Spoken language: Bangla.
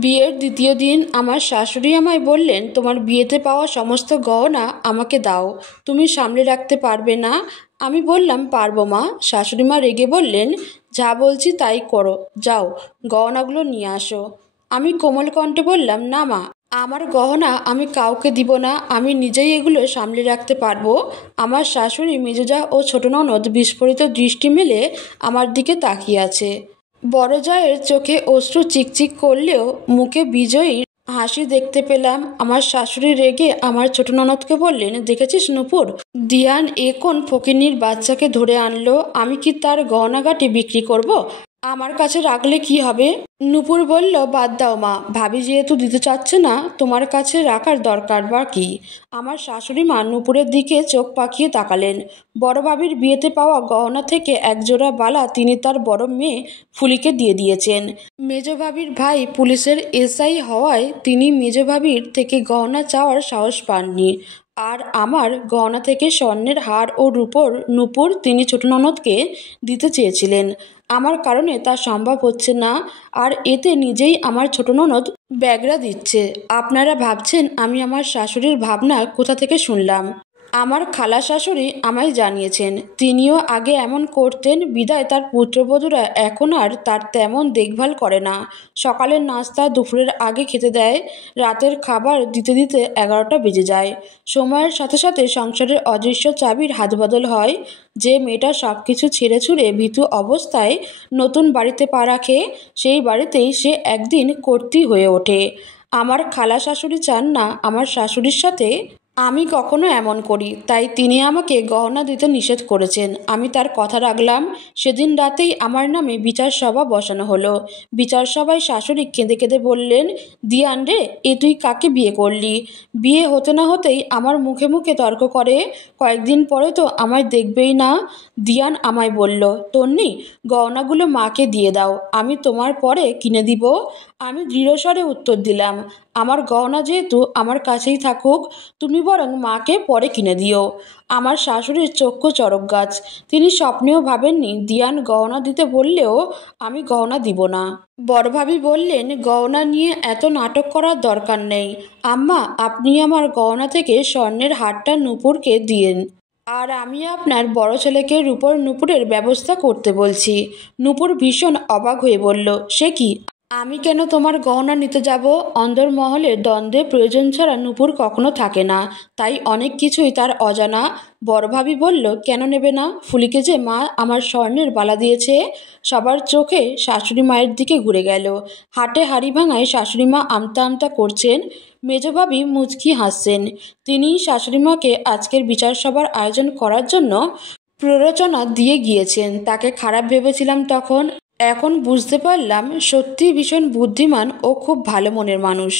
বিয়ের দ্বিতীয় দিন আমার শাশুড়ি আমায় বললেন, তোমার বিয়েতে পাওয়া সমস্ত গহনা আমাকে দাও, তুমি সামলে রাখতে পারবে না? আমি বললাম, পারবো মা। শাশুড়ি মা রেগে বললেন, যা বলছি তাই করো, যাও গহনাগুলো নিয়ে আসো। আমি কোমল কণ্ঠে বললাম, না মা, আমার গহনা আমি কাউকে দিব না, আমি নিজেই এগুলো সামলে রাখতে পারবো। আমার শাশুড়ি, মেজোজা ও ছোট ননদ বিস্ফোরিত দৃষ্টি মেলে আমার দিকে তাকিয়ে আছে। বড় জায়ের চোখে অশ্রু চিকচিক করলেও মুখে বিজয়ী হাসি দেখতে পেলাম। আমার শাশুড়ি রেগে আমার ছোট ননদকে বললেন, দেখেছিস নূপুর, দিয়ান এ কোন ফকিন্নির বাচ্চাকে ধরে আনলো, আমি কি তার গহনাগাটি বিক্রি করব? আমার কাছে রাখলে কি হবে? নূপুর বলল, বাদ দাও মা, ভাবি যেহেতু দিতে চাচ্ছে না, তোমার কাছে রাখার দরকার বা কি? আমার শাশুড়ি মা নূপুরের দিকে চোখ পাকিয়ে তাকালেন। বড় ভাবির বিয়েতে পাওয়া গহনা থেকে একজোড়া বালা তিনি তার বড় মেয়ে ফুলিকে দিয়ে দিয়েছেন। মেজ ভাবির ভাই পুলিশের এসআই হওয়ায় তিনি মেজ ভাবির থেকে গহনা চাওয়ার সাহস পাননি। আর আমার গহনা থেকে স্বর্ণের হার ও রূপোর নূপুর তিনি ছোট ননদকে দিতে চেয়েছিলেন। আমার কারণে তা সম্ভব হচ্ছে না, আর এতে নিজেই আমার ছোট ননদ ব্যাগরা দিচ্ছে। আপনারা ভাবছেন আমি আমার শাশুড়ির ভাবনা কোথা থেকে শুনলাম? আমার খালা শাশুড়ি আমায় জানিয়েছেন, তিনিও আগে এমন করতেন, বিদায় তার পুত্রবধূরা এখন আর তার তেমন দেখভাল করে না। সকালের নাস্তা দুপুরের আগে খেতে দেয়, রাতের খাবার দিতে দিতে 11টা বেজে যায়। সময়ের সাথে সাথে সংসারের অদৃশ্য চাবির হাতবদল হয়। যে মেয়েটা সব কিছু ছেড়ে ছুড়ে ভীতু অবস্থায় নতুন বাড়িতে পা রাখে, সেই বাড়িতেই সে একদিন কর্ত্রী হয়ে ওঠে। আমার খালা শাশুড়ি চান না আমার শাশুড়ির সাথে আমি কখনো এমন করি, তাই তিনি আমাকে গহনা দিতে নিষেধ করেছেন। আমি তার কথা রাখলাম। সেদিন রাতেই আমার নামে বিচার সভা বসানো হলো। বিচার সভায় শাশুড়ি কেঁদে কেঁদে বললেন, দিয়ান রে, এ তুই কাকে বিয়ে করলি? বিয়ে হতে না হতেই আমার মুখে মুখে তর্ক করে, কয়েকদিন পরে তো আমায় দেখবেই না। দিয়ান আমায় বলল, তন্নি, গহনাগুলো মাকে দিয়ে দাও, আমি তোমার পরে কিনে দিব। আমি দৃঢ়স্বরে উত্তর দিলাম, আমার গহনা যেহেতু আমার কাছেই থাকুক, তুমি বরং মাকে পরে কিনে দিও। আমার শাশুড়ির চক্ষু চড়ক গাছ। তিনি স্বপ্নেও ভাবেননি দিয়ান গহনা দিতে বললেও আমি গহনা দিব না। বড় ভাবি বললেন, গহনা নিয়ে এত নাটক করার দরকার নেই। আম্মা, আপনি আমার গহনা থেকে স্বর্ণের হারটা নূপুরকে দিয়েন, আর আমি আপনার বড় ছেলেকে রূপোর নূপুরের ব্যবস্থা করতে বলছি। নূপুর ভীষণ অবাক হয়ে বলল, সে কি, আমি কেন তোমার গহনা নিতে যাব? অন্দরমহলের দ্বন্দ্বে প্রয়োজন ছাড়া নূপুর কখনো থাকে না, তাই অনেক কিছুই তার অজানা। বড় ভাবি বলল, কেন নেবে না? ফুলিকে যে মা আমার স্বর্ণের বালা দিয়েছে। সবার চোখে শাশুড়ি মায়ের দিকে ঘুরে গেল। হাটে হাড়ি ভাঙায় শাশুড়ি মা আমতা আমতা করছেন। মেজ ভাবি মুচকি হাসছেন। তিনিই শাশুড়ি মাকে আজকের বিচার সভার আয়োজন করার জন্য প্ররোচনা দিয়ে গিয়েছেন। তাকে খারাপ ভেবেছিলাম তখন, এখন বুঝতে পারলাম সত্যিই ভীষণ বুদ্ধিমান ও খুব ভালো মনের মানুষ।